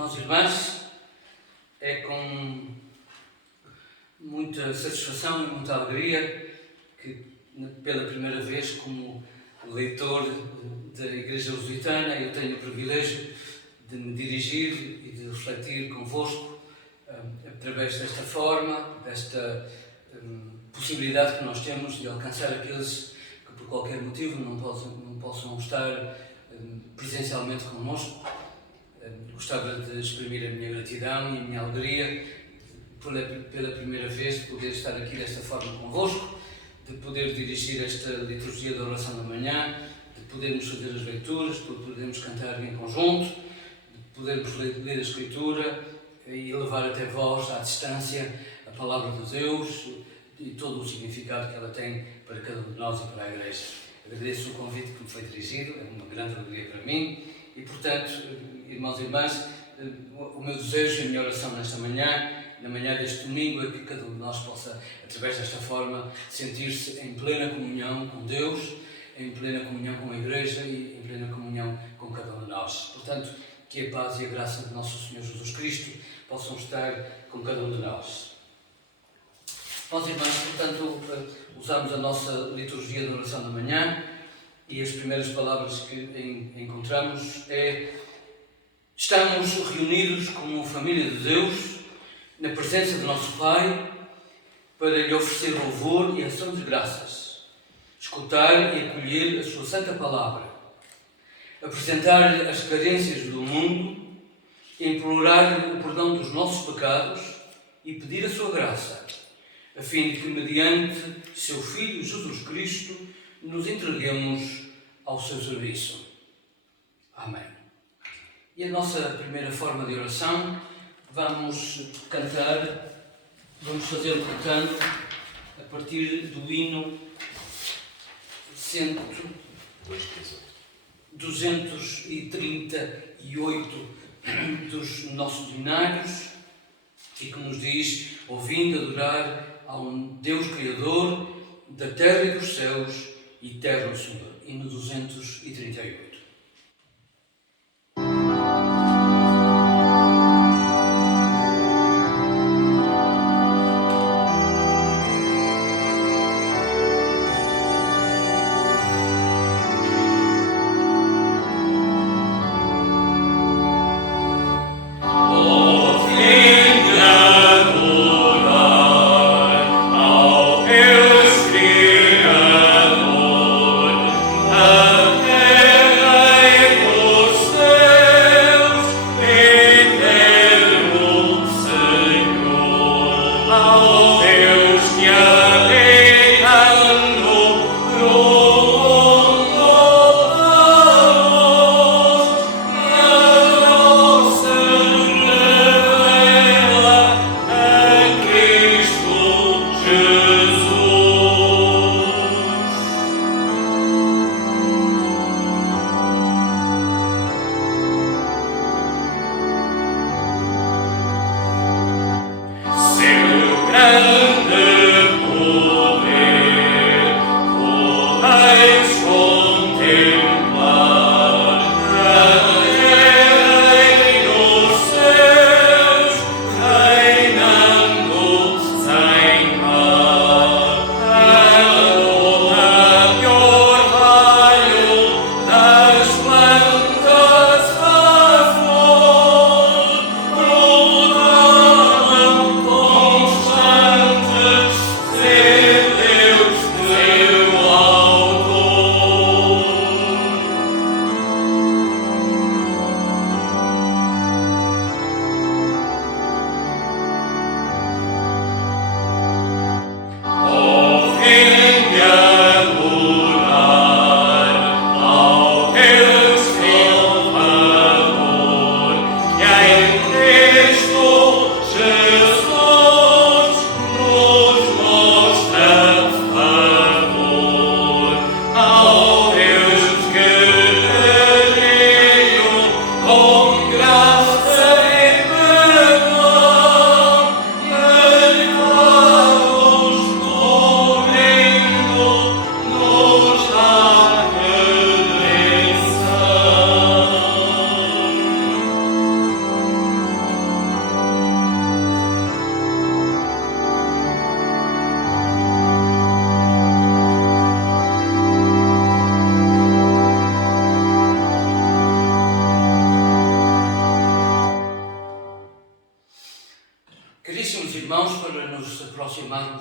irmãos e irmãs, é com muita satisfação e muita alegria que, pela primeira vez, como leitor da Igreja Lusitana, eu tenho o privilégio de me dirigir e de refletir convosco através desta forma, desta possibilidade que nós temos de alcançar aqueles que, por qualquer motivo, não possam estar presencialmente connosco. Gostava de exprimir a minha gratidão e a minha alegria pela primeira vez de poder estar aqui desta forma convosco, de poder dirigir esta liturgia da oração da manhã, de podermos fazer as leituras, de podermos cantar em conjunto, de podermos ler a Escritura e levar até vós, à distância, a palavra de Deus e todo o significado que ela tem para cada um de nós e para a Igreja. Agradeço o convite que me foi dirigido, é uma grande alegria para mim e, portanto, irmãos e irmãs, o meu desejo e a minha oração nesta manhã, na manhã deste domingo, é que cada um de nós possa, através desta forma, sentir-se em plena comunhão com Deus, em plena comunhão com a Igreja e em plena comunhão com cada um de nós. Portanto, que a paz e a graça de nosso Senhor Jesus Cristo possam estar com cada um de nós. Nós, irmãos, portanto, usamos a nossa liturgia da oração da manhã e as primeiras palavras que encontramos é: estamos reunidos como família de Deus, na presença do nosso Pai, para lhe oferecer louvor e ação de graças, escutar e acolher a sua santa palavra, apresentar-lhe as carências do mundo, implorar-lhe o perdão dos nossos pecados e pedir a sua graça, a fim de que, mediante seu Filho Jesus Cristo, nos entreguemos ao seu serviço. Amém. E a nossa primeira forma de oração, vamos fazê-lo cantando a partir do hino 238 dos nossos hinários, e que nos diz: ouvindo adorar a um Deus Criador da terra e dos céus, eterno Senhor. Hino 238. Amen.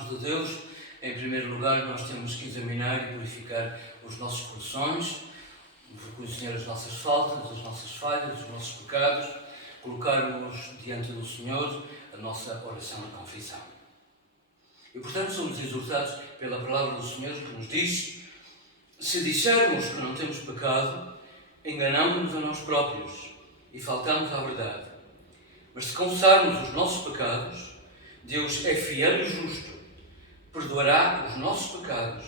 de Deus, em primeiro lugar, nós temos que examinar e purificar os nossos corações, reconhecer as nossas faltas, as nossas falhas, os nossos pecados, colocar-nos diante do Senhor a nossa oração de confissão. E, portanto, somos exortados pela palavra do Senhor que nos diz: se dissermos que não temos pecado, enganamos-nos a nós próprios e faltamos à verdade. Mas se confessarmos os nossos pecados, Deus é fiel e justo, perdoará os nossos pecados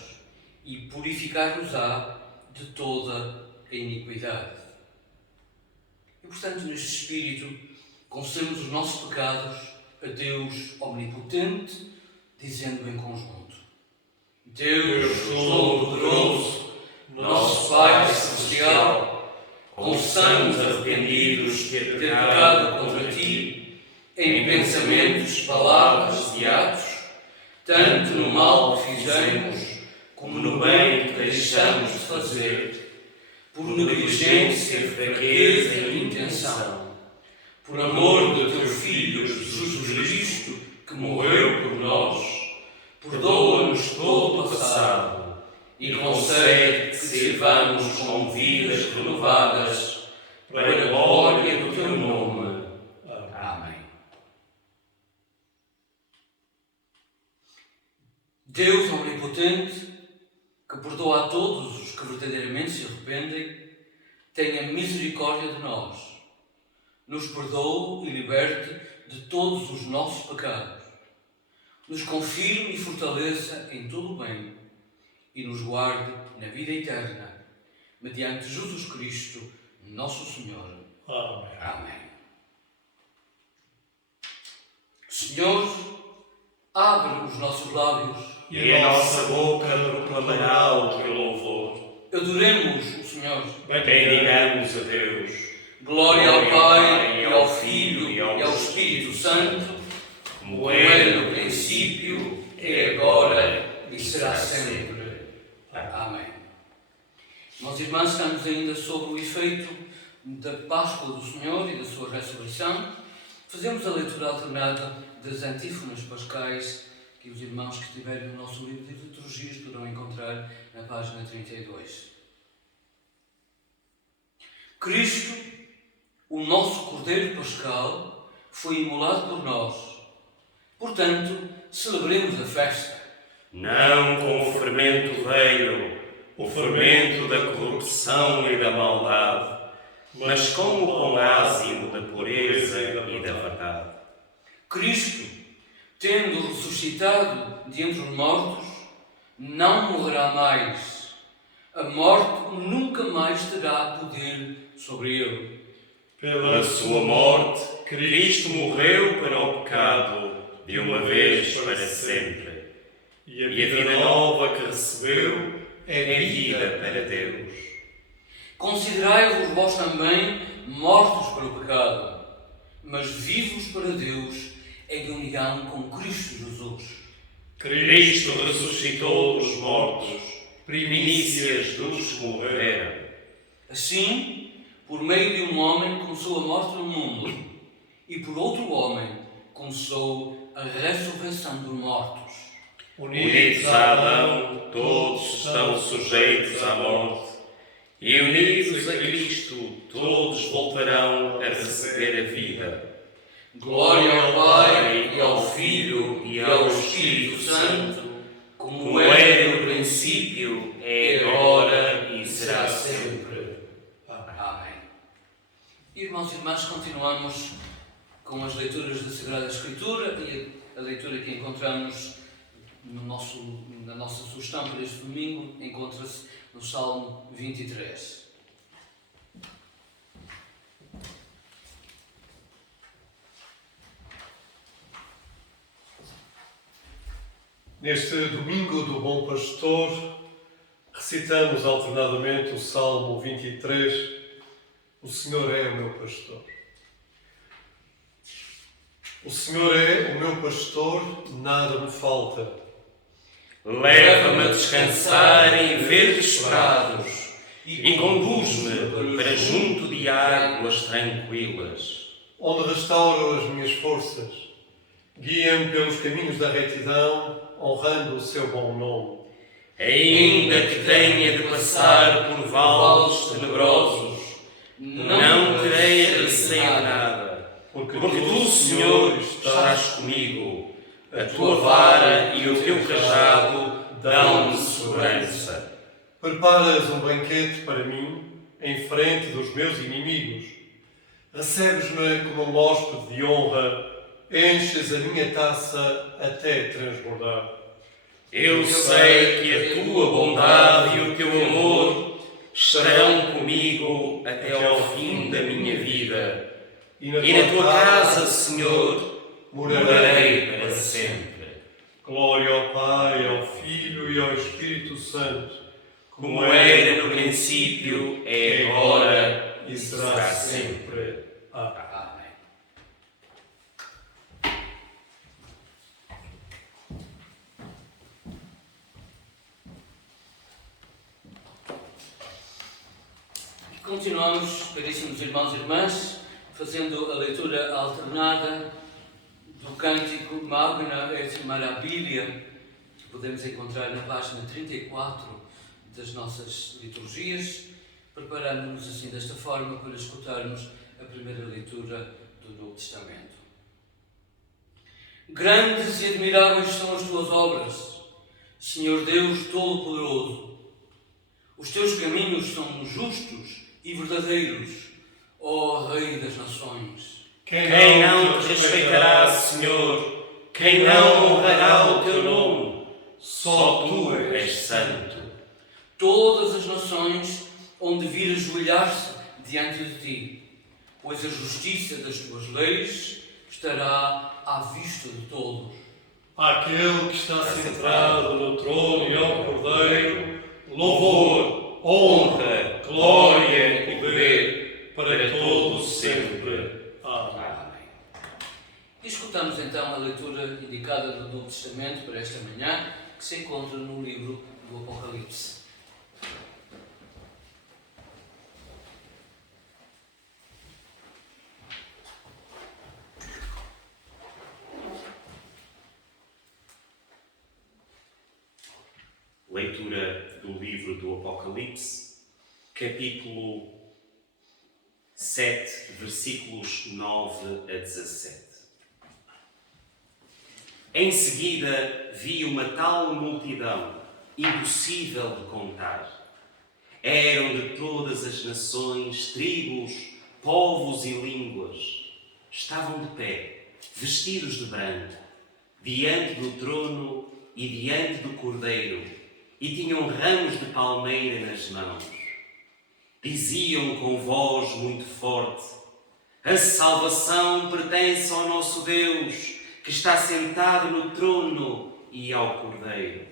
e purificar-nos-á de toda a iniquidade. E, portanto, neste espírito, confessamos os nossos pecados a Deus Omnipotente, dizendo em conjunto: Deus Todo-Poderoso, nosso Pai Celestial, confessamos arrependidos ter pecado contra Ti, em pensamentos, palavras e atos, tanto no mal que fizemos, como no bem que deixamos de fazer, por negligência, fraqueza e intenção, por amor do Teu Filho Jesus Cristo, que morreu por nós. Perdoa-nos todo o passado e concede que sirvamos com vidas renovadas para a glória do Teu nome. Amém. Deus Omnipotente, que perdoa a todos os que verdadeiramente se arrependem, tenha misericórdia de nós, nos perdoe e liberte de todos os nossos pecados, nos confirme e fortaleça em todo o bem e nos guarde na vida eterna, mediante Jesus Cristo, nosso Senhor. Amém. Amém. Senhor, abre os nossos lábios e a nossa boca proclamará o Teu louvor. Adoremos o Senhor. Bendigamos a Deus. Glória ao Pai, e ao Filho, e ao Espírito Santo, como era no princípio, é agora e será sempre. Amém. Meus irmãos, estamos ainda sobre o efeito da Páscoa do Senhor e da sua ressurreição. Fazemos a leitura alternada das antífonas pascais que os irmãos que estiverem no nosso livro de liturgias poderão encontrar na página 32. Cristo, o nosso Cordeiro Pascal, foi imolado por nós. Portanto, celebremos a festa. Não com o fermento velho, o fermento da corrupção e da maldade, mas com o pão ázimo da pureza e da verdade. Cristo, tendo ressuscitado de entre os mortos, não morrerá mais. A morte nunca mais terá poder sobre ele. Pela sua morte, Cristo morreu para o pecado, de uma vez para sempre. E a vida nova que recebeu é vida para Deus. Considerai-vos vós também mortos para o pecado, mas vivos para Deus em união com Cristo Jesus. Cristo ressuscitou dos mortos, primícias dos que morreram. Assim, por meio de um homem começou a morte no mundo, e por outro homem começou a ressurreição dos mortos. Unidos a Adão, todos estão sujeitos à morte, e unidos a Cristo, todos voltarão a receber a vida. Glória ao Pai, e ao Filho, e ao Espírito Santo, como era no princípio, é agora e será sempre. Amém. Irmãos e irmãs, continuamos com as leituras da Sagrada Escritura e a leitura que encontramos na nossa sugestão para este domingo encontra-se no Salmo 23. Neste domingo do Bom Pastor, recitamos alternadamente o Salmo 23, O Senhor é o meu pastor. O Senhor é o meu pastor, nada me falta. Leva-me a descansar em verdes prados e conduz-me para junto de águas tranquilas. Onde restauram as minhas forças. Guia-me pelos caminhos da retidão, honrando o seu bom nome. Ainda que tenha de passar por vales tenebrosos, não terei receio nada, porque tu, Senhor, estás comigo. A tua vara e o teu cajado dão-me segurança. Preparas um banquete para mim, em frente dos meus inimigos. Recebes-me como um hóspede de honra, enches a minha taça até transbordar. Eu sei que a tua bondade e o teu amor estarão comigo até ao fim da minha vida. E na tua casa, Senhor, morarei para sempre. Glória ao Pai, ao Filho e ao Espírito Santo, Como era no princípio, é agora e será sempre. Amém. Amém. Continuamos, caríssimos irmãos e irmãs, fazendo a leitura alternada do cântico Magna et Maravilha, que podemos encontrar na página 34 das nossas liturgias, preparando-nos assim desta forma para escutarmos a primeira leitura do Novo Testamento. Grandes e admiráveis são as tuas obras, Senhor Deus Todo-Poderoso. Os teus caminhos são justos e verdadeiros, ó Rei das Nações. Quem não te respeitará, Senhor? Quem não honrará o teu nome? Só tu és santo. Todas as nações hão de vir ajoelhar-se diante de ti, pois a justiça das tuas leis estará à vista de todos. Àquele que está sentado no trono e ao Cordeiro, louvor, honra, glória e poder para todos sempre. Amém. Amém. E escutamos então a leitura indicada do Novo Testamento para esta manhã, que se encontra no livro do Apocalipse. Leitura do livro do Apocalipse, capítulo 7, versículos 9 a 17. Em seguida vi uma tal multidão, impossível de contar. Eram de todas as nações, tribos, povos e línguas. Estavam de pé, vestidos de branco, diante do trono e diante do Cordeiro, e tinham ramos de palmeira nas mãos. Diziam com voz muito forte: a salvação pertence ao nosso Deus, que está sentado no trono e ao Cordeiro.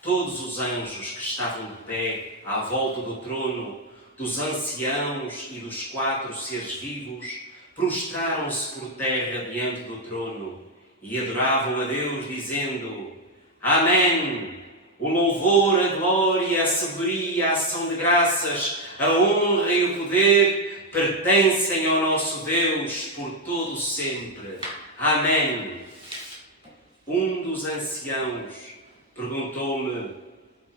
Todos os anjos que estavam de pé à volta do trono, dos anciãos e dos 4 seres vivos, prostraram-se por terra diante do trono e adoravam a Deus, dizendo: Amém! O louvor, a glória, a sabedoria, a ação de graças, a honra e o poder pertencem ao nosso Deus por todo sempre. Amém. Um dos anciãos perguntou-me: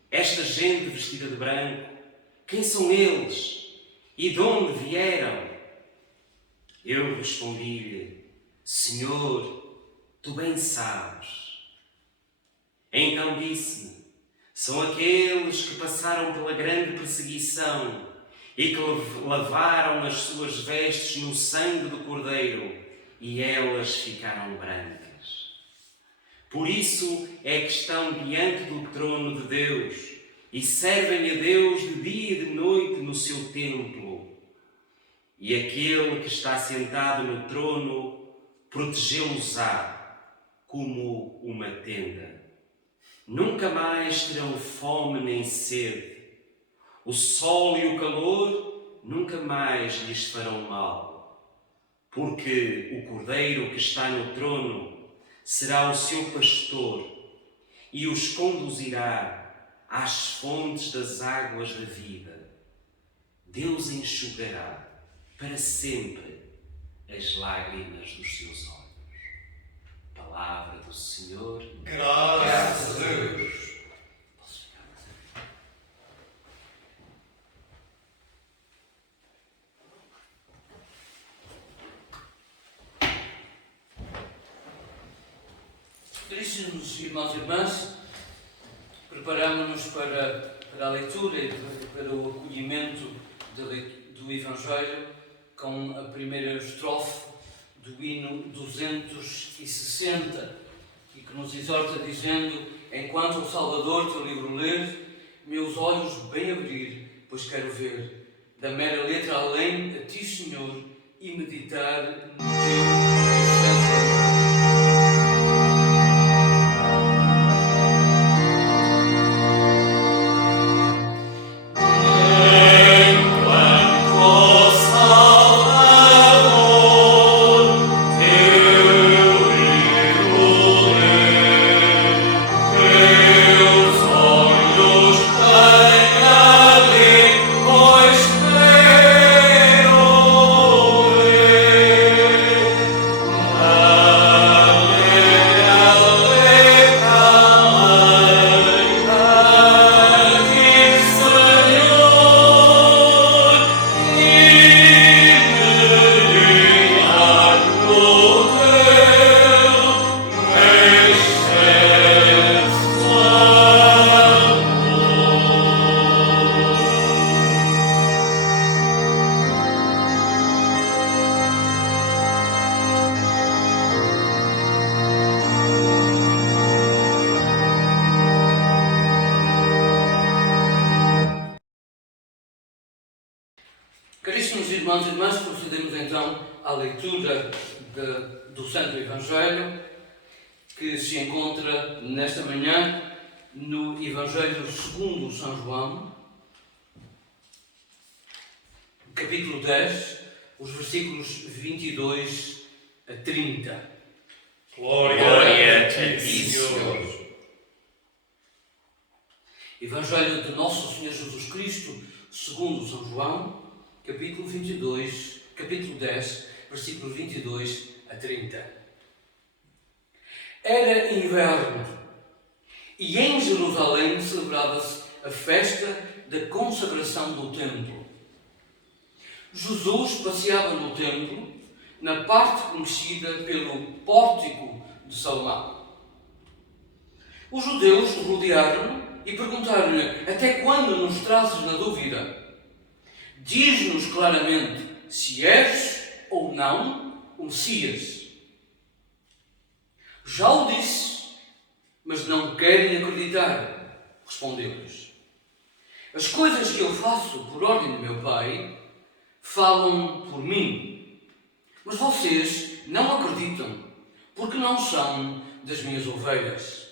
esta gente vestida de branco, quem são eles e de onde vieram? Eu respondi-lhe: Senhor, tu bem sabes. Então disse-me: são aqueles que passaram pela grande perseguição e que lavaram as suas vestes no sangue do Cordeiro, e elas ficaram brancas. Por isso é que estão diante do trono de Deus e servem a Deus de dia e de noite no seu templo. E aquele que está sentado no trono protegê-los-á como uma tenda. Nunca mais terão fome nem sede. O sol e o calor nunca mais lhes farão mal. Porque o Cordeiro que está no trono será o seu pastor e os conduzirá às fontes das águas da vida. Deus enxugará para sempre as lágrimas dos seus olhos. Palavra do Senhor. Graças a Deus. Posso ficar mais aqui? Caríssimos irmãos e irmãs, preparamos-nos para a leitura e para o acolhimento do Evangelho com a primeira estrofe do hino 260 e que nos exorta dizendo: enquanto o Salvador teu livro ler, meus olhos bem abrir, pois quero ver da mera letra além a ti, Senhor, e meditar no teu excelso amor. Caríssimos irmãos e irmãs, procedemos então à leitura do Santo Evangelho, que se encontra nesta manhã no Evangelho segundo São João, capítulo 10, os versículos 22 a 30. Glória a ti, Senhor. Evangelho de Nosso Senhor Jesus Cristo, segundo São João, capítulo 10, versículos 22 a 30. Era inverno e em Jerusalém celebrava-se a festa da consagração do templo. Jesus passeava no templo, na parte conhecida pelo Pórtico de Salomão. Os judeus rodearam-no e perguntaram-lhe: até quando nos trazes na dúvida? Diz-nos claramente se és ou não o Messias. Já o disse, mas não querem acreditar, respondeu-lhes. As coisas que eu faço por ordem de meu Pai falam por mim, mas vocês não acreditam, porque não são das minhas ovelhas.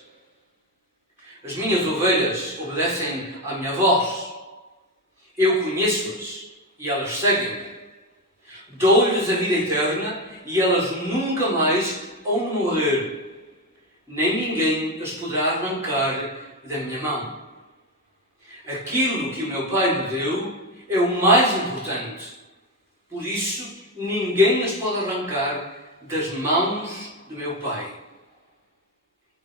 As minhas ovelhas obedecem à minha voz. Eu conheço-as e elas seguem-me. Dou-lhes a vida eterna e elas nunca mais hão de morrer. Nem ninguém as poderá arrancar da minha mão. Aquilo que o meu Pai me deu é o mais importante. Por isso, ninguém as pode arrancar das mãos do meu Pai.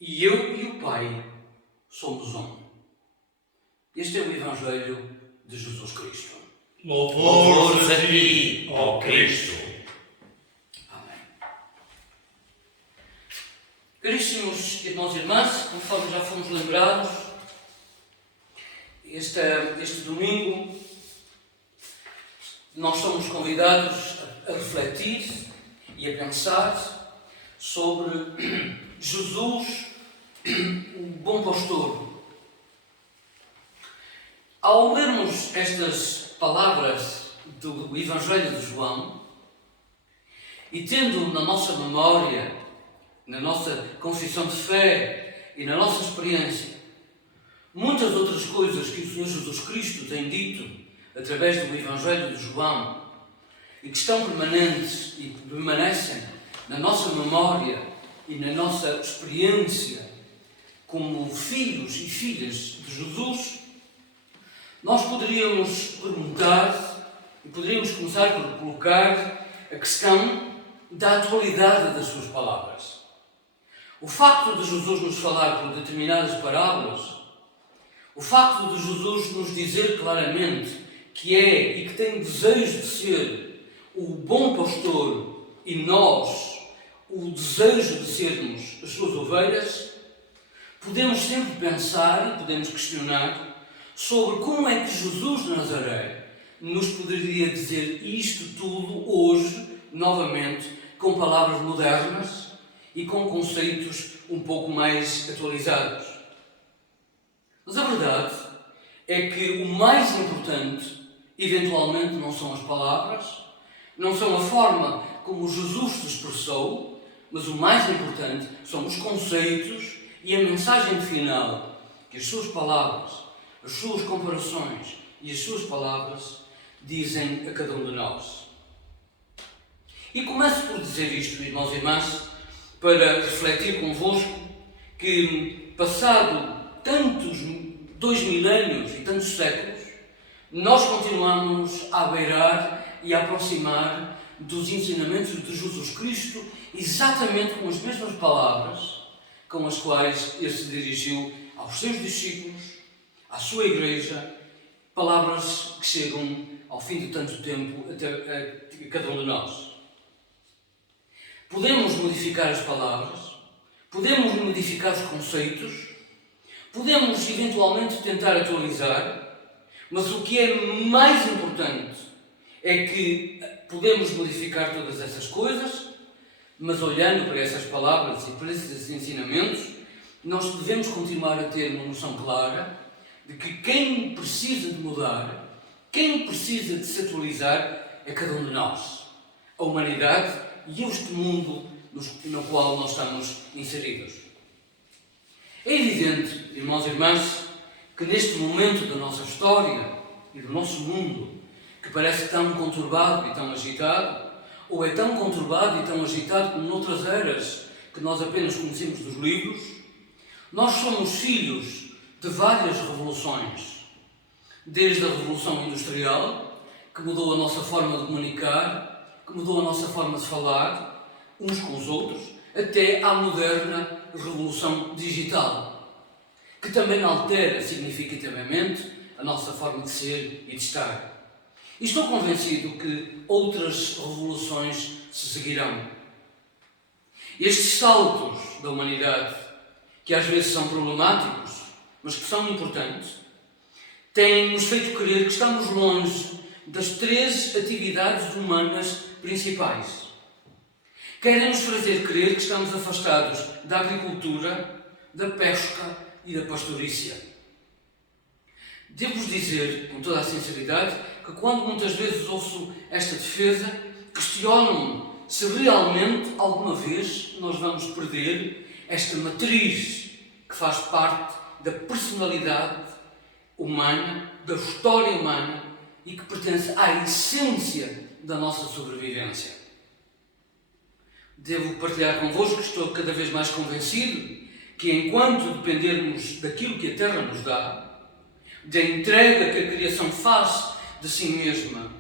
E eu e o Pai somos um. Este é o Evangelho de Jesus Cristo. Louvores a ti, ó Cristo. Amém. Caríssimos irmãos e irmãs, conforme já fomos lembrados, este domingo nós somos convidados a refletir e a pensar sobre Jesus, o bom pastor. Ao lermos estas palavras do Evangelho de João e tendo na nossa memória, na nossa confissão de fé e na nossa experiência muitas outras coisas que o Senhor Jesus Cristo tem dito através do Evangelho de João e que estão permanentes e permanecem na nossa memória e na nossa experiência como filhos e filhas de Jesus, nós poderíamos perguntar e poderíamos começar por colocar a questão da atualidade das suas palavras. O facto de Jesus nos falar por determinadas parábolas, o facto de Jesus nos dizer claramente que é e que tem desejo de ser o bom pastor e nós o desejo de sermos as suas ovelhas, podemos sempre pensar e podemos questionar sobre como é que Jesus de Nazaré nos poderia dizer isto tudo hoje, novamente, com palavras modernas e com conceitos um pouco mais atualizados. Mas a verdade é que o mais importante, eventualmente, não são as palavras, não são a forma como Jesus se expressou, mas o mais importante são os conceitos e a mensagem final que as suas palavras, as suas comparações e as suas palavras dizem a cada um de nós. E começo por dizer isto, irmãos e irmãs, para refletir convosco que, passado tantos 2 milénios e tantos séculos, nós continuamos a beirar e a aproximar dos ensinamentos de Jesus Cristo exatamente com as mesmas palavras com as quais ele se dirigiu aos seus discípulos, à sua igreja, palavras que chegam ao fim de tanto tempo até a cada um de nós. Podemos modificar as palavras, podemos modificar os conceitos, podemos eventualmente tentar atualizar, mas o que é mais importante é que podemos modificar todas essas coisas, mas olhando para essas palavras e para esses ensinamentos, nós devemos continuar a ter uma noção clara de que quem precisa de mudar, quem precisa de se atualizar é cada um de nós, a humanidade e este mundo no qual nós estamos inseridos. É evidente, irmãos e irmãs, que neste momento da nossa história e do nosso mundo, que parece tão conturbado e tão agitado, ou é tão conturbado e tão agitado como noutras eras que nós apenas conhecemos dos livros, nós somos filhos de várias revoluções. Desde a Revolução Industrial, que mudou a nossa forma de comunicar, que mudou a nossa forma de falar uns com os outros, até à moderna Revolução Digital, que também altera significativamente a nossa forma de ser e de estar. E estou convencido que outras revoluções se seguirão. Estes saltos da humanidade, que às vezes são problemáticos, mas que são importantes, têm-nos feito crer que estamos longe das 3 atividades humanas principais. Querem-nos fazer crer que estamos afastados da agricultura, da pesca e da pastorícia. Devo-vos dizer, com toda a sinceridade, que quando muitas vezes ouço esta defesa, questiono-me se realmente alguma vez nós vamos perder esta matriz que faz parte da personalidade humana, da história humana e que pertence à essência da nossa sobrevivência. Devo partilhar convosco que estou cada vez mais convencido que enquanto dependermos daquilo que a Terra nos dá, da entrega que a criação faz de si mesma,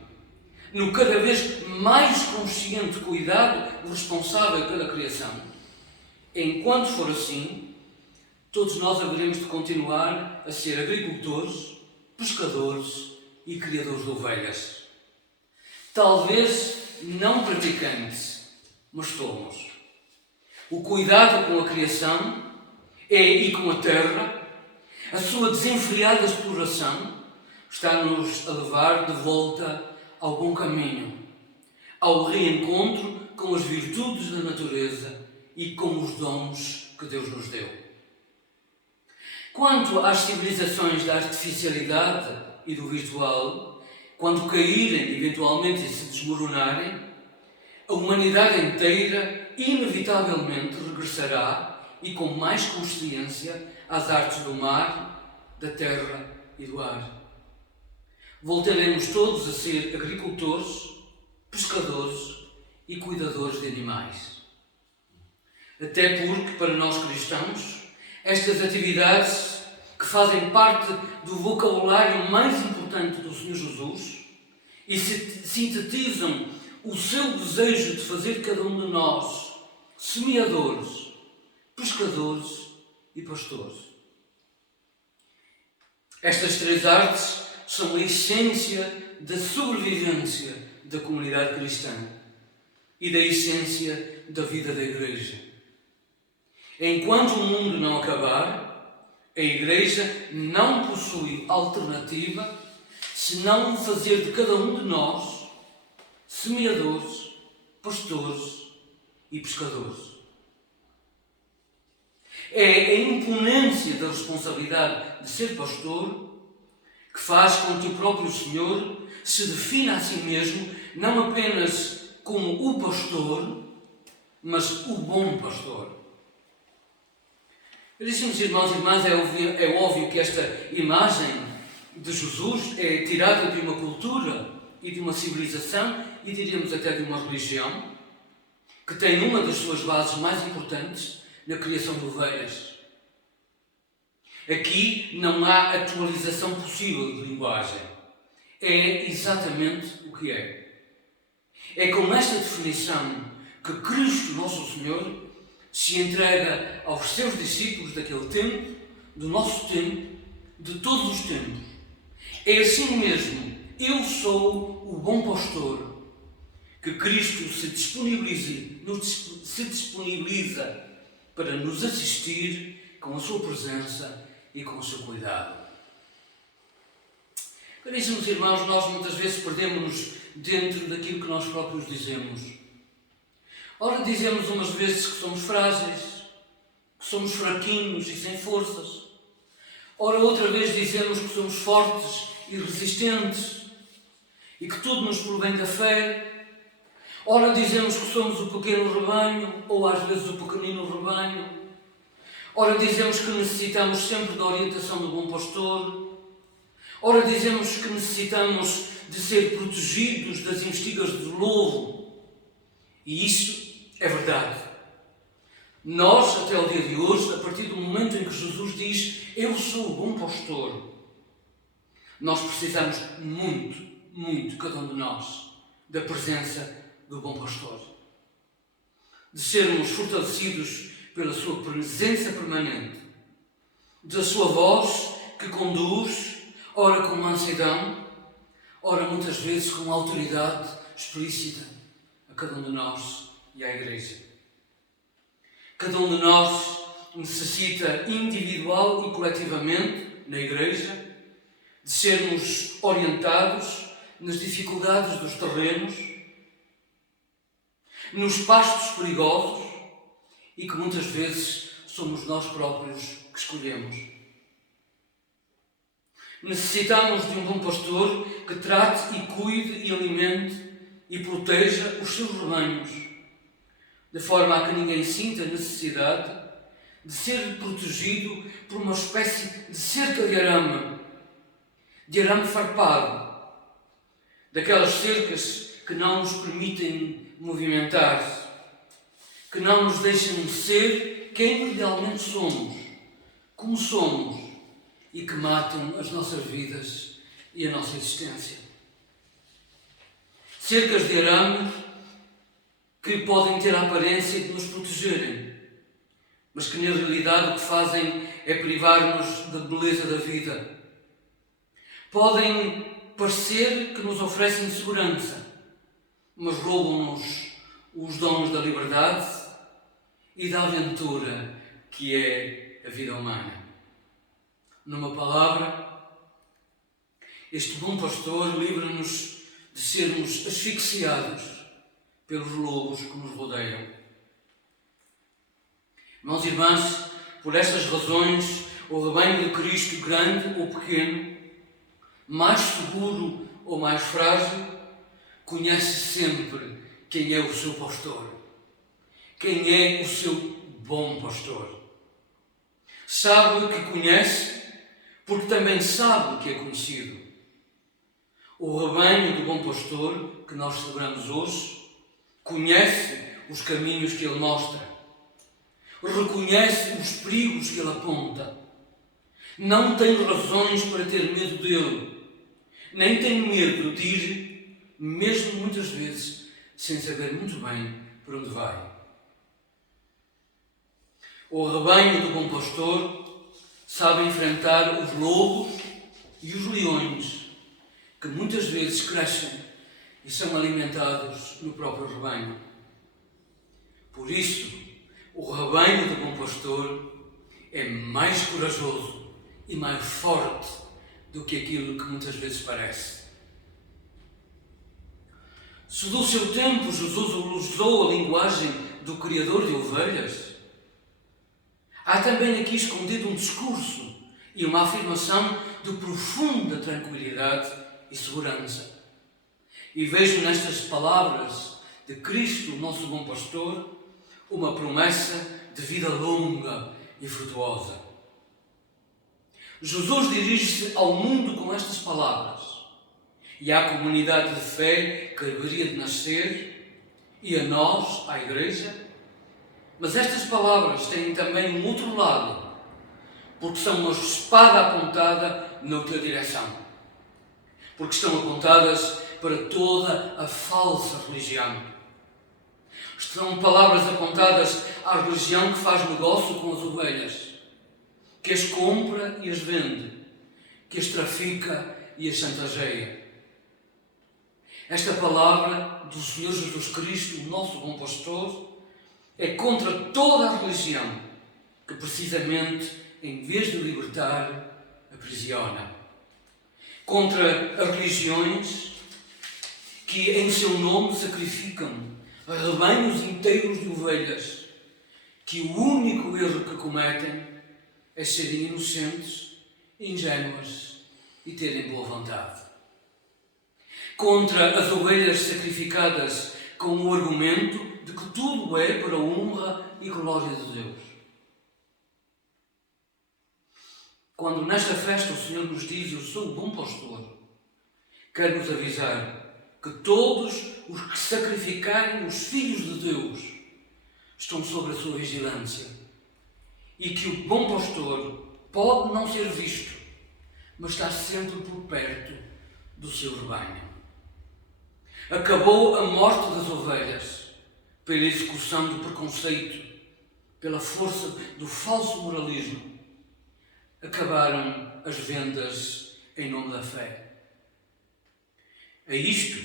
no cada vez mais consciente cuidado responsável pela criação, enquanto for assim, todos nós haveremos de continuar a ser agricultores, pescadores e criadores de ovelhas. Talvez não praticantes, mas somos. O cuidado com a criação e com a terra, a sua desenfreada exploração, está-nos a levar de volta ao bom caminho, ao reencontro com as virtudes da natureza e com os dons que Deus nos deu. Quanto às civilizações da artificialidade e do virtual, quando caírem eventualmente e se desmoronarem, a humanidade inteira inevitavelmente regressará e com mais consciência às artes do mar, da terra e do ar. Voltaremos todos a ser agricultores, pescadores e cuidadores de animais. Até porque, para nós cristãos, estas atividades que fazem parte do vocabulário mais importante do Senhor Jesus e sintetizam o seu desejo de fazer cada um de nós semeadores, pescadores, pescadores e pastores. Estas três artes são a essência da sobrevivência da comunidade cristã e da essência da vida da Igreja. Enquanto o mundo não acabar, a Igreja não possui alternativa senão fazer de cada um de nós semeadores, pastores e pescadores. É a imponência da responsabilidade de ser pastor que faz com que o próprio Senhor se defina a si mesmo não apenas como o pastor, mas o bom pastor. Meus irmãos e irmãs, é óbvio que esta imagem de Jesus é tirada de uma cultura e de uma civilização e diríamos até de uma religião que tem uma das suas bases mais importantes na criação de ovelhas. Aqui não há atualização possível de linguagem. É exatamente o que é. É com esta definição que Cristo, nosso Senhor, se entrega aos seus discípulos daquele tempo, do nosso tempo, de todos os tempos. É assim mesmo, eu sou o bom pastor, que Cristo se disponibiliza para nos assistir com a sua presença e com o seu cuidado. Caríssimos irmãos, nós muitas vezes perdemos-nos dentro daquilo que nós próprios dizemos. Ora, dizemos umas vezes que somos frágeis, que somos fraquinhos e sem forças. Ora, outra vez dizemos que somos fortes e resistentes e que tudo nos provém da fé. Ora, dizemos que somos o pequeno rebanho ou às vezes o pequenino rebanho. Ora, dizemos que necessitamos sempre da orientação do bom pastor. Ora, dizemos que necessitamos de ser protegidos das investidas do lobo. E isso é verdade. Nós, até o dia de hoje, a partir do momento em que Jesus diz eu sou o bom pastor, nós precisamos muito, cada um de nós, da presença do bom pastor. De sermos fortalecidos pela sua presença permanente, da sua voz que conduz, ora com mansidão, ora muitas vezes com autoridade explícita a cada um de nós e à Igreja. Cada um de nós necessita individual e coletivamente, na Igreja, de sermos orientados nas dificuldades dos terrenos, nos pastos perigosos e que muitas vezes somos nós próprios que escolhemos. Necessitamos de um bom pastor que trate e cuide e alimente e proteja os seus rebanhos, de forma a que ninguém sinta necessidade de ser protegido por uma espécie de cerca de arame farpado, daquelas cercas que não nos permitem movimentar-se, que não nos deixam ser quem idealmente somos, como somos, e que matam as nossas vidas e a nossa existência. Cercas de arame que podem ter a aparência de nos protegerem, mas que na realidade o que fazem é privar-nos da beleza da vida. Podem parecer que nos oferecem segurança, mas roubam-nos os dons da liberdade e da aventura que é a vida humana. Numa palavra, este bom pastor livra-nos de sermos asfixiados pelos lobos que nos rodeiam. Irmãos e irmãs, por estas razões, o rebanho de Cristo, grande ou pequeno, mais seguro ou mais frágil, conhece sempre quem é o seu pastor, quem é o seu bom pastor. Sabe que conhece, porque também sabe que é conhecido. O rebanho do bom pastor, que nós celebramos hoje, conhece os caminhos que ele mostra, reconhece os perigos que ele aponta, não tem razões para ter medo dele, nem tem medo de ir, mesmo muitas vezes, sem saber muito bem para onde vai. O rebanho do bom pastor sabe enfrentar os lobos e os leões, que muitas vezes crescem e são alimentados no próprio rebanho. Por isso, o rebanho do bom pastor é mais corajoso e mais forte do que aquilo que muitas vezes parece. Se do seu tempo Jesus usou a linguagem do criador de ovelhas, há também aqui escondido um discurso e uma afirmação de profunda tranquilidade e segurança. E vejo nestas palavras de Cristo, o nosso bom pastor, uma promessa de vida longa e frutuosa. Jesus dirige-se ao mundo com estas palavras e à comunidade de fé que haveria de nascer e a nós, à Igreja. Mas estas palavras têm também um outro lado, porque são uma espada apontada na outra direção. Porque estão apontadas para toda a falsa religião. São palavras apontadas à religião que faz negócio com as ovelhas, que as compra e as vende, que as trafica e as chantageia. Esta palavra do Senhor Jesus Cristo, o nosso bom pastor, é contra toda a religião que precisamente, em vez de libertar, aprisiona. Contra as religiões que em seu nome sacrificam rebanhos inteiros de ovelhas, que o único erro que cometem é serem inocentes, ingênuas e terem boa vontade. Contra as ovelhas sacrificadas com o argumento de que tudo é para a honra e glória de Deus. Quando nesta festa o Senhor nos diz: eu sou o bom pastor, quer nos avisar que todos os que sacrificarem os filhos de Deus estão sob a sua vigilância e que o bom pastor pode não ser visto, mas está sempre por perto do seu rebanho. Acabou a morte das ovelhas pela execução do preconceito, pela força do falso moralismo. Acabaram as vendas em nome da fé. É isto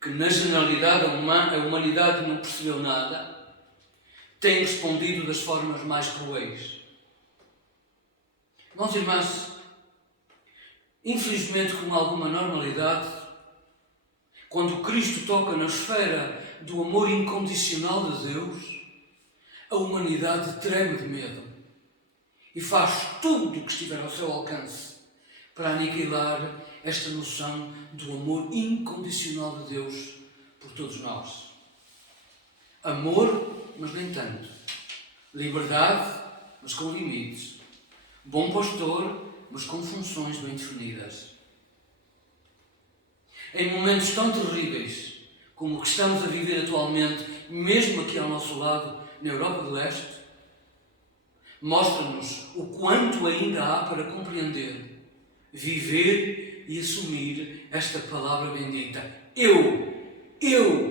que, na generalidade, a humanidade não percebeu nada, tem respondido das formas mais cruéis. Irmãos e irmãs, infelizmente com alguma normalidade, quando Cristo toca na esfera do amor incondicional de Deus, a humanidade treme de medo e faz tudo o que estiver ao seu alcance para aniquilar esta noção do amor incondicional de Deus por todos nós. Amor, mas nem tanto. Liberdade, mas com limites. Bom pastor, mas com funções bem definidas. Em momentos tão terríveis como o que estamos a viver atualmente, mesmo aqui ao nosso lado, na Europa do Leste, mostra-nos o quanto ainda há para compreender, viver e assumir esta palavra bendita. Eu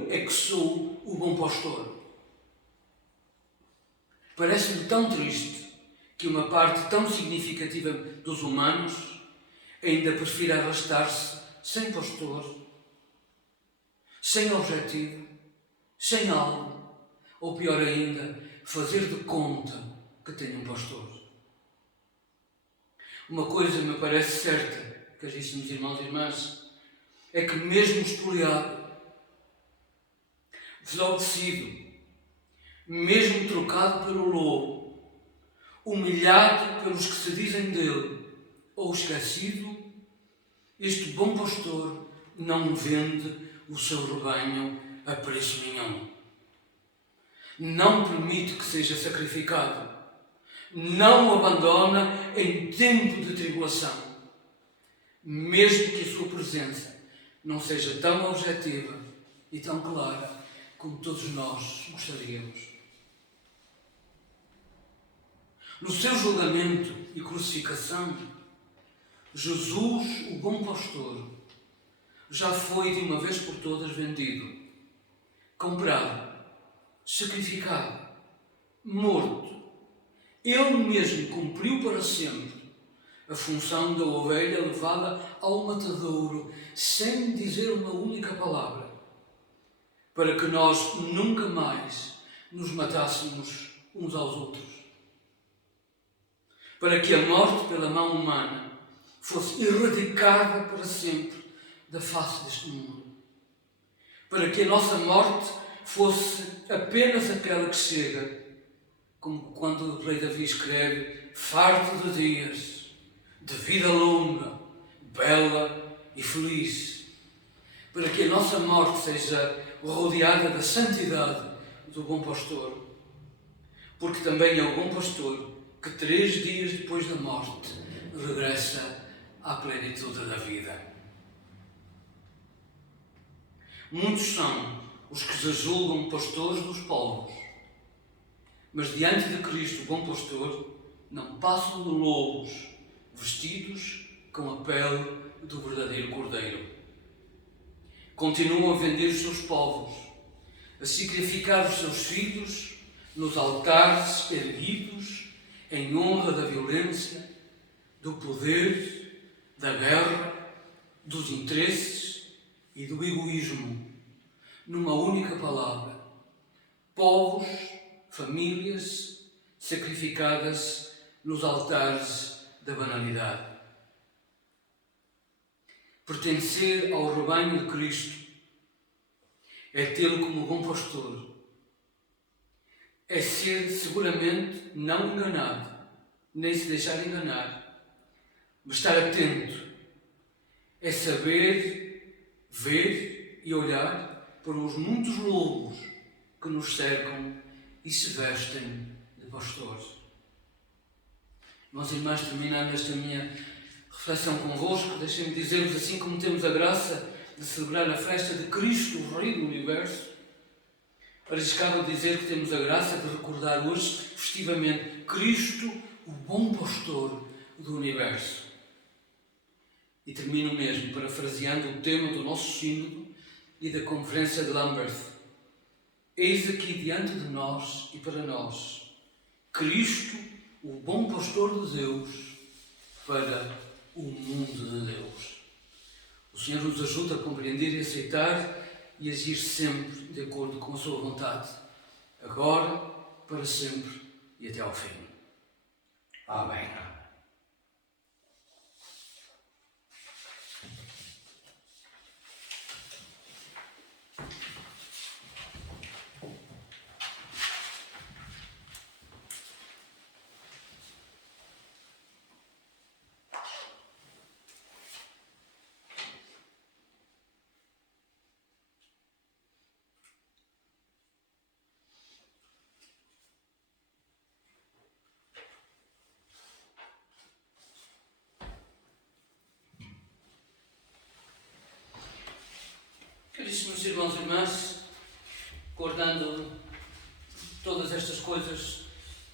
é que sou o bom pastor. Parece-me tão triste que uma parte tão significativa dos humanos ainda prefira arrastar-se sem pastor, sem objetivo, sem algo, ou pior ainda, fazer de conta que tem um pastor. Uma coisa me parece certa, caríssimos irmãos e irmãs, é que mesmo espoliado, desobedecido, mesmo trocado pelo lobo, humilhado pelos que se dizem dele, ou esquecido, este bom pastor não vende o seu rebanho a preço nenhum. Não permite que seja sacrificado. Não o abandona em tempo de tribulação, mesmo que a sua presença não seja tão objetiva e tão clara como todos nós gostaríamos. No seu julgamento e crucificação, Jesus, o bom pastor, já foi de uma vez por todas vendido, comprado, sacrificado, morto Ele mesmo cumpriu para sempre a função da ovelha levada ao matadouro, sem dizer uma única palavra, para que nós nunca mais nos matássemos uns aos outros. Para que a morte pela mão humana fosse erradicada para sempre da face deste mundo. Para que a nossa morte fosse apenas aquela que chega, como quando o rei Davi escreve, farto de dias, de vida longa, bela e feliz. Para que a nossa morte seja rodeada da santidade do bom pastor. Porque também é o bom pastor que 3 dias depois da morte regressa à plenitude da vida. Muitos são os que se julgam pastores dos povos, mas diante de Cristo, o bom pastor, não passam de lobos vestidos com a pele do verdadeiro cordeiro. Continuam a vender os seus povos, a sacrificar os seus filhos nos altares erguidos em honra da violência, do poder, da guerra, dos interesses e do egoísmo. Numa única palavra, povos, famílias sacrificadas nos altares da banalidade. Pertencer ao rebanho de Cristo é tê-lo como bom pastor. É ser seguramente não enganado, nem se deixar enganar, mas estar atento. É saber, ver e olhar para os muitos lobos que nos cercam e se vestem de pastores. Irmãos e irmãs, terminando esta minha reflexão convosco, deixem-me dizer-vos, assim como temos a graça de celebrar a festa de Cristo, o Rei do Universo, arriscava dizer que temos a graça de recordar hoje, festivamente, Cristo, o bom pastor do Universo. E termino mesmo parafraseando o tema do nosso sínodo e da Conferência de Lambeth. Eis aqui diante de nós e para nós, Cristo, o bom pastor de Deus, para o mundo de Deus. O Senhor nos ajuda a compreender e aceitar e agir sempre de acordo com a sua vontade, agora, para sempre e até ao fim. Amém. Caríssimos irmãos e irmãs, guardando todas estas coisas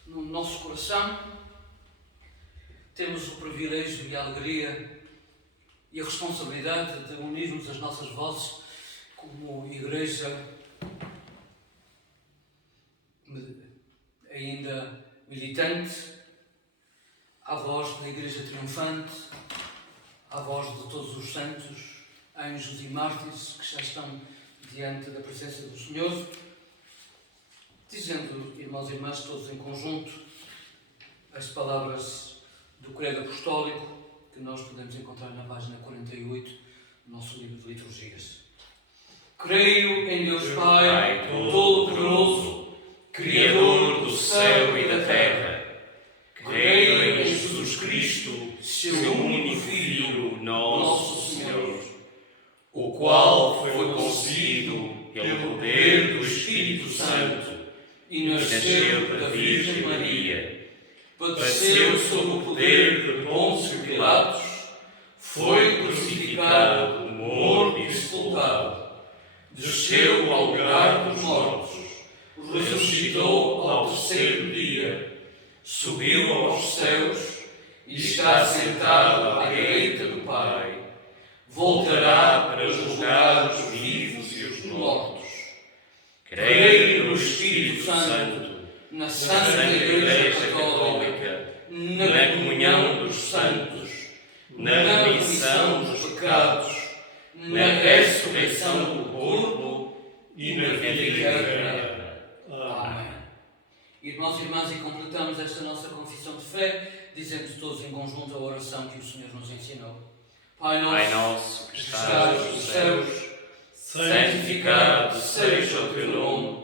no nosso coração, temos o privilégio e a alegria e a responsabilidade de unirmos as nossas vozes como Igreja ainda militante, à voz da Igreja triunfante, à voz de todos os santos, anjos e mártires que já estão diante da presença do Senhor, dizendo, irmãos e irmãs, todos em conjunto, as palavras do Credo Apostólico que nós podemos encontrar na página 48 do nosso livro de liturgias. Creio em Deus Pai, Todo-Poderoso, Criador do céu e da terra. Creio em Jesus Cristo, seu único Filho, nosso Senhor, o qual foi concebido pelo poder do Espírito Santo e nasceu da Virgem Maria, padeceu sob o poder de Pôncio Pilatos, foi crucificado, morto e sepultado, desceu ao lugar dos mortos, ressuscitou ao terceiro dia, subiu aos céus e está sentado à direita do Pai. Voltará para julgar os vivos e os mortos. Creio no Espírito Santo, na Santa Igreja Católica, corpo e na vida eterna. Amém. Irmãos e irmãs, e completamos esta nossa confissão de fé, dizendo todos em conjunto a oração que o Senhor nos ensinou. Pai nosso que estás estás nos céus, santificado seja o teu nome.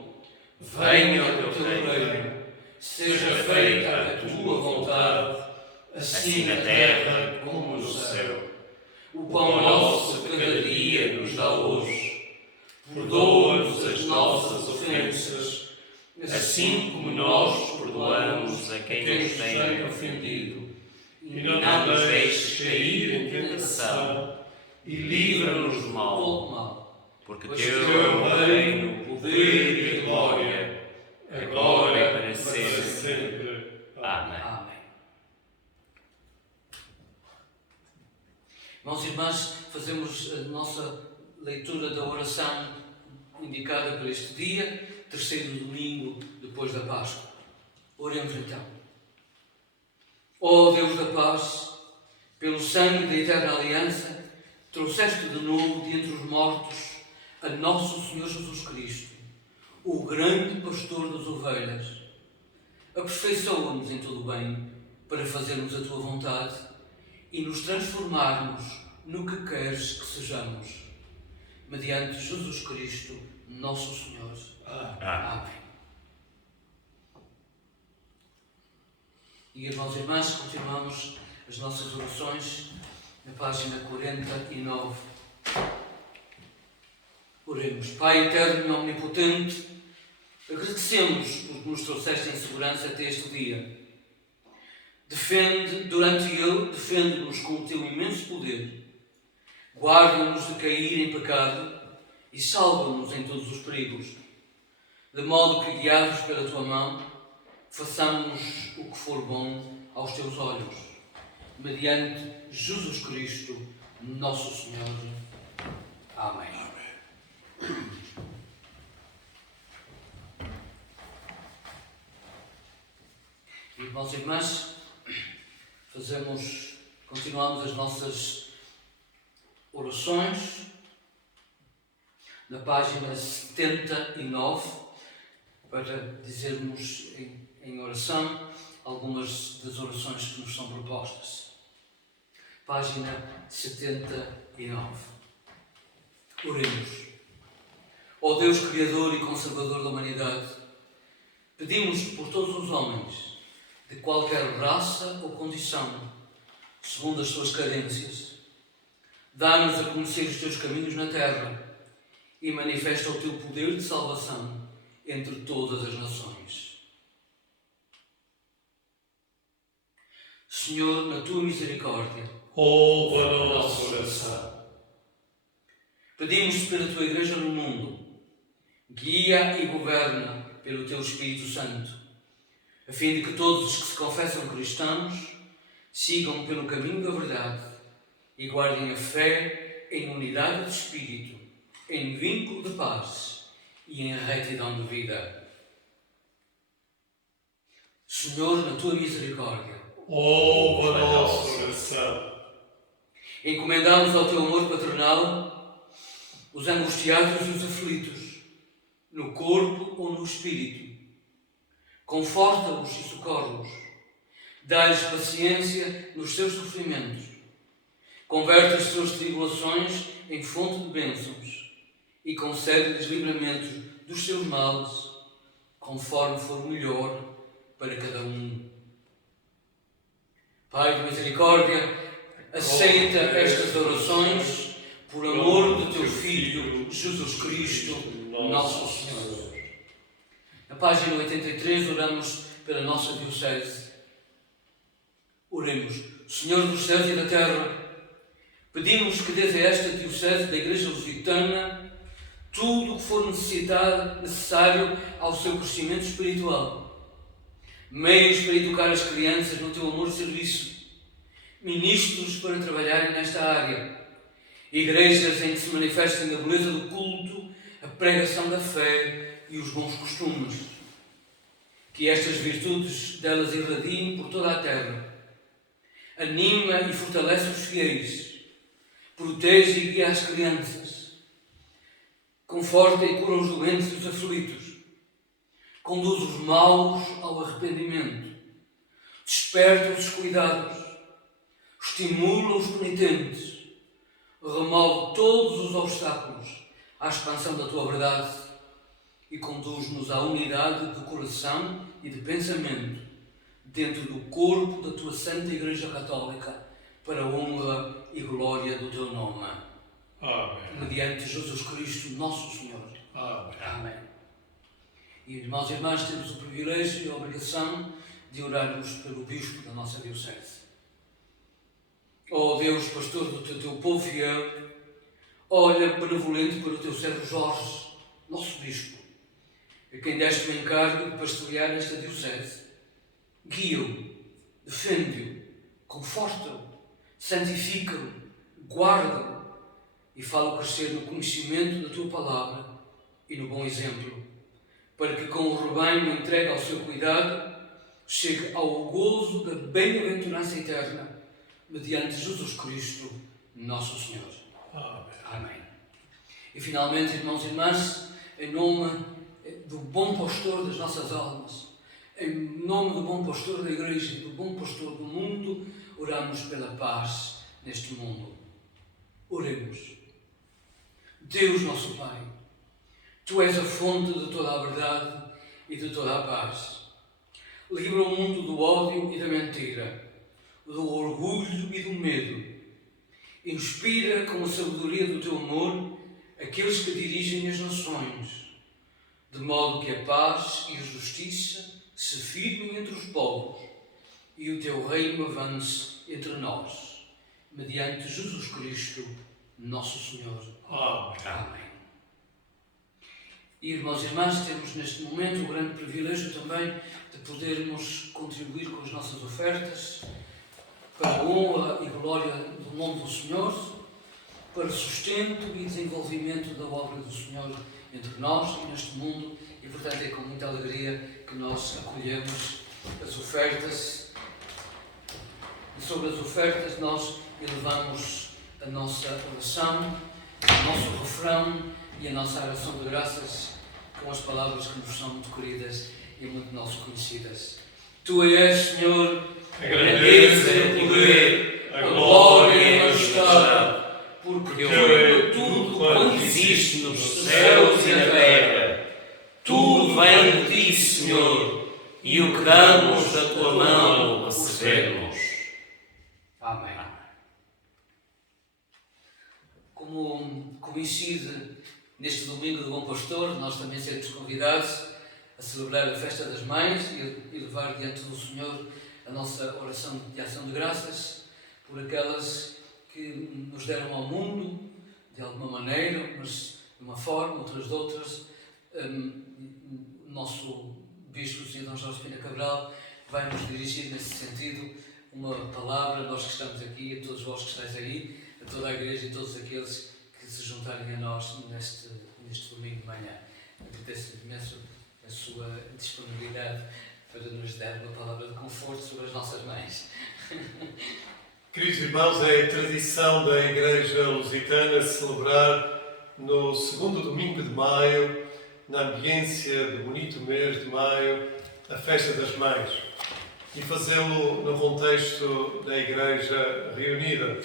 Venha o teu reino. seja feita a tua vontade, Assim na terra como no céu. O pão nosso de cada dia nos dá hoje. Perdoa-nos as nossas ofensas, Assim como nós perdoamos a quem nos tem ofendido. E não nos deixes cair em tentação. E livra-nos do mal. Porque teu é o reino, o poder e a glória, agora e para sempre. Amém. Amém. Irmãos e irmãs, fazemos a nossa leitura da oração indicada para este dia, terceiro domingo depois da Páscoa. Oremos então. Ó Deus da paz, pelo sangue da eterna aliança, trouxeste de novo de entre os mortos a nosso Senhor Jesus Cristo, o grande pastor das ovelhas. Aperfeiçoa-nos em todo o bem, para fazermos a tua vontade e nos transformarmos no que queres que sejamos. Mediante Jesus Cristo, nosso Senhor. Amém. E irmãos e irmãs, continuamos as nossas orações na página 49. Oremos. Pai eterno e omnipotente, agradecemos porque nos trouxeste em segurança até este dia. Defende-nos com o teu imenso poder. Guarda-nos de cair em pecado e salva-nos em todos os perigos. De modo que, guiados pela tua mão, façamos o que for bom aos teus olhos. Mediante Jesus Cristo, nosso Senhor. Amém. Irmãos e irmãs, continuamos as nossas orações na página 79 para dizermos em oração algumas das orações que nos são propostas. Página 79. Oremos. Ó Deus Criador e Conservador da humanidade, pedimos por todos os homens, de qualquer raça ou condição, segundo as suas carências, dá-nos a conhecer os teus caminhos na terra e manifesta o teu poder de salvação entre todas as nações. Senhor, na tua misericórdia, ouve a nossa oração. Pedimos pela tua Igreja no mundo, guia e governa pelo teu Espírito Santo, a fim de que todos os que se confessam cristãos sigam pelo caminho da verdade e guardem a fé em unidade de espírito, em vínculo de paz e em retidão de vida. Senhor, na tua misericórdia, ouve a nossa oração. encomendamos ao teu amor paternal os angustiados e os aflitos, no corpo ou no espírito. Conforta-os e socorre-os. Dá-lhes paciência nos seus sofrimentos. Converte as suas tribulações em fonte de bênçãos e concede-lhes livramento dos seus males, conforme for melhor para cada um. Pai de misericórdia, aceita estas orações por amor do teu Filho, Jesus Cristo, nosso Senhor. Na página 83, oramos pela nossa Diocese. Oremos. Senhor dos céus e da terra, pedimos que dês a esta Diocese da Igreja Lusitana tudo o que for necessário ao seu crescimento espiritual. Meios para educar as crianças no teu amor e serviço. Ministros para trabalharem nesta área. Igrejas em que se manifestem a beleza do culto, a pregação da fé e os bons costumes. Que estas virtudes delas irradiem por toda a terra. Anima e fortalece os fiéis. Protege e guia as crianças. Conforta e cura os doentes e os aflitos. Conduz os maus ao arrependimento. Desperta os descuidados. Estimula os penitentes. Remove todos os obstáculos à expansão da tua verdade e conduz-nos à unidade de coração e de pensamento dentro do corpo da tua Santa Igreja Católica, para a honra e glória do teu nome. Amém. Mediante Jesus Cristo, nosso Senhor. Amém. Amém. E, irmãos e irmãs, temos o privilégio e a obrigação de orarmos pelo Bispo da nossa Diocese. Ó Deus, pastor do teu povo fiel, olha benevolente para o teu servo Jorge, nosso Bispo, a quem deste o encargo de pastorear esta Diocese. Guia-o, defende-o, conforta-o, santifica-o, guarda-o e fala-o crescer no conhecimento da tua palavra e no bom exemplo, para que com o rebanho entregue ao seu cuidado chegue ao gozo da bem-aventurança eterna, mediante Jesus Cristo, nosso Senhor. Amém. Amém. E finalmente, irmãos e irmãs, em nome do bom pastor das nossas almas, em nome do bom pastor da Igreja e do bom pastor do mundo, oramos pela paz neste mundo. Oremos. Deus nosso Pai, Tu és a fonte de toda a verdade e de toda a paz. Livra o mundo do ódio e da mentira, do orgulho e do medo. Inspira com a sabedoria do Teu amor aqueles que dirigem as nações, de modo que a paz e a justiça se firmem entre os povos e o Teu reino avance entre nós, mediante Jesus Cristo, nosso Senhor. Amém. Amém. E, irmãos e irmãs, temos neste momento o grande privilégio também de podermos contribuir com as nossas ofertas para a honra e glória do nome do Senhor, para sustento e desenvolvimento da obra do Senhor entre nós e neste mundo, e portanto é com muita alegria que nós acolhemos as ofertas, e sobre as ofertas nós elevamos a nossa oração, o nosso refrão e a nossa oração de graças com as palavras que nos são muito queridas e muito nosso conhecidas. Tu és, Senhor, A grandeza e o poder, a glória e a majestade, porque é tudo quanto existe nos céus e na terra. Tudo vem de ti, Senhor, e o que damos da tua mão recebemos. Amém. Como coincide neste domingo do Bom Pastor, nós também seremos convidados a celebrar a Festa das Mães e levar diante do Senhor a nossa oração de ação de graças por aquelas que nos deram ao mundo, de alguma maneira, mas de uma forma, outras de outras. O nosso Bispo, o Sr. D. Jorge Pina Cabral, vai nos dirigir nesse sentido uma palavra, nós que estamos aqui, a todos vós que estáis aí, a toda a Igreja e todos aqueles que se juntarem a nós neste domingo de manhã. Agradeço imenso a sua disponibilidade para nos dar uma palavra de conforto sobre as nossas mães. Queridos irmãos, é tradição da Igreja Lusitana celebrar no segundo domingo de maio, na ambiência do bonito mês de maio, a Festa das Mães e fazê-lo no contexto da Igreja reunida.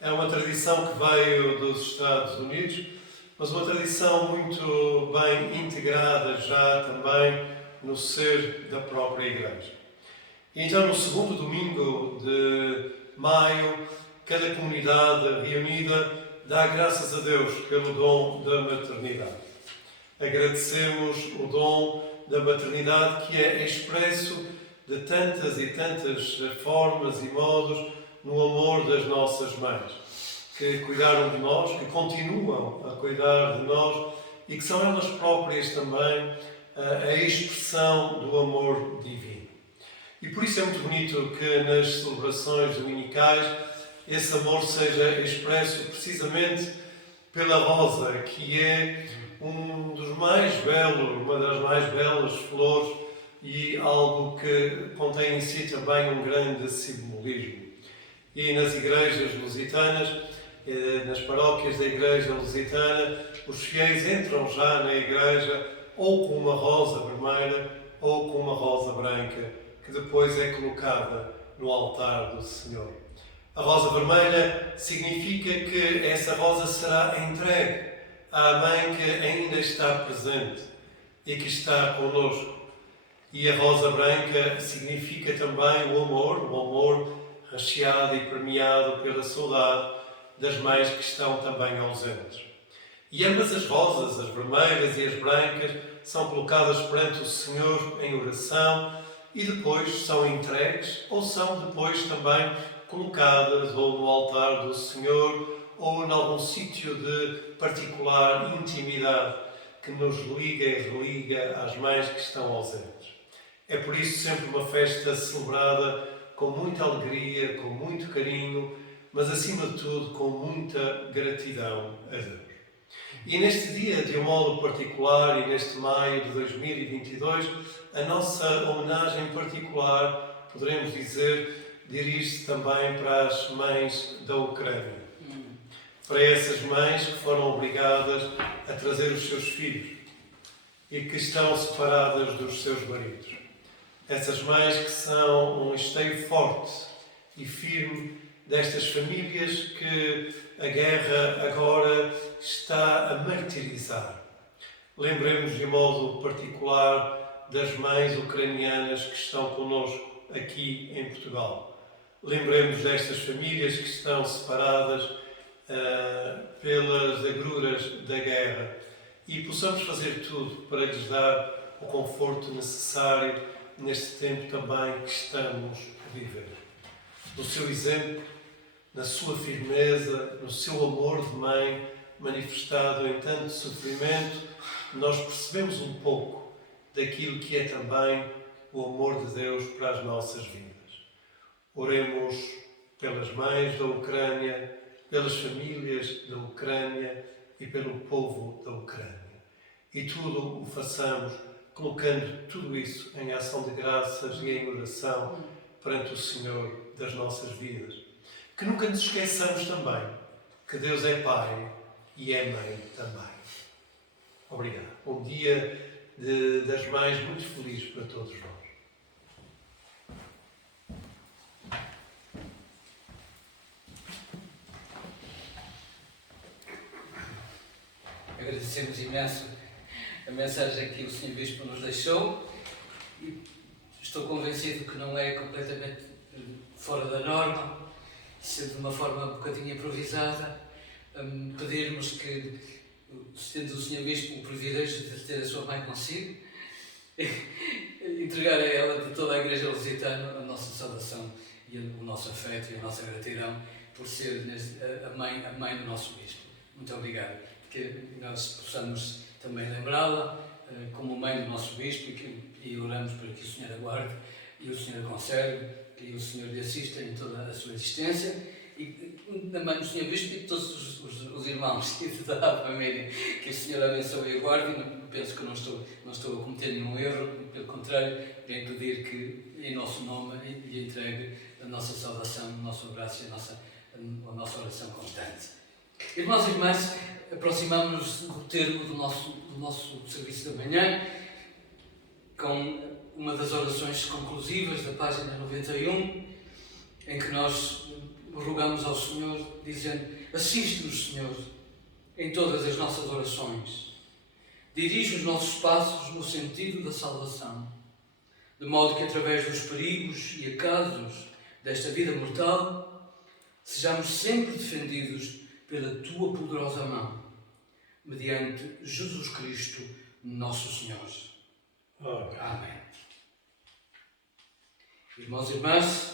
É uma tradição que veio dos Estados Unidos, mas uma tradição muito bem integrada já também no ser da própria Igreja. E então, no segundo domingo de maio, cada comunidade reunida dá graças a Deus pelo dom da maternidade. Agradecemos o dom da maternidade que é expresso de tantas e tantas formas e modos no amor das nossas mães, que cuidaram de nós, que continuam a cuidar de nós e que são elas próprias também a expressão do amor divino. E por isso é muito bonito que nas celebrações dominicais esse amor seja expresso precisamente pela rosa, que é um dos mais belos, uma das mais belas flores e algo que contém em si também um grande simbolismo. E nas igrejas lusitanas nas paróquias da Igreja Lusitana, os fiéis entram já na igreja ou com uma rosa vermelha ou com uma rosa branca, que depois é colocada no altar do Senhor. A rosa vermelha significa que essa rosa será entregue à mãe que ainda está presente e que está connosco. E a rosa branca significa também o amor recheado e permeado pela saudade das mães que estão também ausentes. E ambas as rosas, as vermelhas e as brancas, são colocadas perante o Senhor em oração e depois são entregues ou são depois também colocadas ou no altar do Senhor ou em algum sítio de particular intimidade que nos liga e religa às mães que estão ausentes. É por isso sempre uma festa celebrada com muita alegria, com muito carinho, mas acima de tudo com muita gratidão a Deus. E neste dia, de um modo particular, e neste maio de 2022, a nossa homenagem particular, poderemos dizer, dirige-se também para as mães da Ucrânia. Para essas mães que foram obrigadas a trazer os seus filhos e que estão separadas dos seus maridos. Essas mães que são um esteio forte e firme destas famílias que a guerra agora está a martirizar. Lembremos de modo particular das mães ucranianas que estão connosco aqui em Portugal. Lembremos destas famílias que estão separadas pelas agruras da guerra e possamos fazer tudo para lhes dar o conforto necessário neste tempo também que estamos a viver. No seu exemplo, na sua firmeza, no seu amor de mãe, manifestado em tanto sofrimento, nós percebemos um pouco daquilo que é também o amor de Deus para as nossas vidas. Oremos pelas mães da Ucrânia, pelas famílias da Ucrânia e pelo povo da Ucrânia. E tudo o façamos colocando tudo isso em ação de graças e em oração perante o Senhor das nossas vidas. Que nunca nos esqueçamos também que Deus é Pai e é Mãe também. Obrigado. Um dia das Mães muito feliz para todos nós. Agradecemos imenso a mensagem que o Sr. Bispo nos deixou e estou convencido que não é completamente fora da norma, ser de uma forma um bocadinho improvisada, pedirmos que, tendo o Sr. Bispo o privilégio de ter a sua mãe consigo, entregar a ela de toda a Igreja Lusitana a nossa saudação e o nosso afeto e a nossa gratidão por ser a mãe do nosso Bispo. Muito obrigado. Que nós possamos também lembrá-la como mãe do nosso Bispo e oramos para que o Senhor aguarde e o Senhor a conserve e o Senhor lhe assista em toda a sua existência e também o Senhor Bispo e todos os irmãos e toda a família, que o Senhor abençoe e aguarde. E penso que não estou a cometer nenhum erro, pelo contrário, venho pedir que em nosso nome lhe entregue a nossa saudação, o nosso abraço e a nossa oração constante. Irmãos e irmãs, aproximamos-nos do termo do nosso serviço da manhã com uma das orações conclusivas da página 91, em que nós rogamos ao Senhor, dizendo: assiste-nos, Senhor, em todas as nossas orações. Dirige os nossos passos no sentido da salvação, de modo que através dos perigos e acasos desta vida mortal, sejamos sempre defendidos pela Tua poderosa mão, mediante Jesus Cristo, nosso Senhor. Amém. Irmãos e irmãs,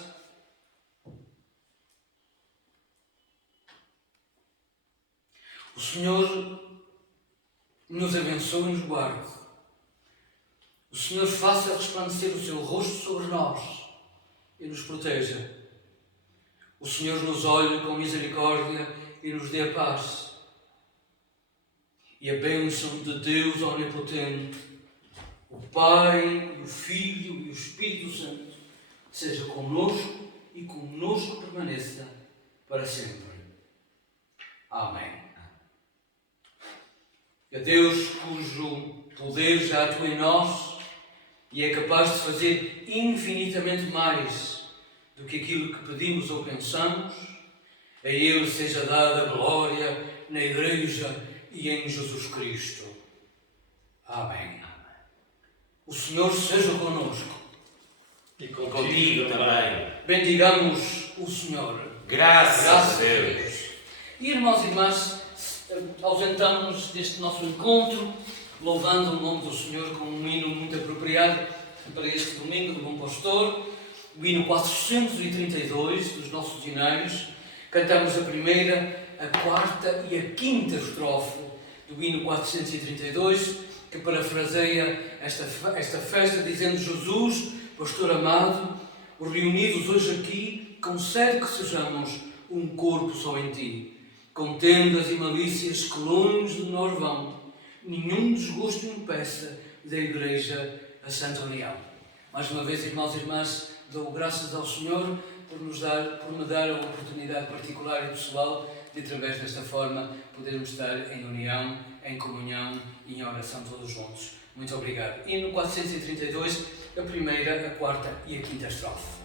o Senhor nos abençoe e nos guarde. O Senhor faça resplandecer o seu rosto sobre nós e nos proteja. O Senhor nos olhe com misericórdia e nos dê a paz. E a bênção de Deus Onipotente, o Pai, o Filho e o Espírito Santo, seja conosco e conosco permaneça para sempre. Amém. A Deus cujo poder já atua em nós e é capaz de fazer infinitamente mais do que aquilo que pedimos ou pensamos, a Ele seja dada a glória na Igreja e em Jesus Cristo. Amém. O Senhor seja connosco. E Contigo também. Bendigamos o Senhor. Graças a Deus. E irmãos e irmãs, ausentamos deste nosso encontro, louvando o nome do Senhor com um hino muito apropriado para este domingo do Bom Pastor, o hino 432 dos nossos hinários. Cantamos a primeira, a quarta e a quinta estrofe do hino 432, que parafraseia esta festa, dizendo: Jesus, pastor amado, reunidos hoje aqui, concede que sejamos um corpo só em ti. Contendas e malícias que longe de nós vão, nenhum desgosto impeça da Igreja a Santa União. Mais uma vez, irmãos e irmãs, dou graças ao Senhor por me dar a oportunidade particular e pessoal de, através desta forma, podermos estar em união, em comunhão e em oração todos juntos. Muito obrigado. E no 432, a primeira, a quarta e a quinta estrofe.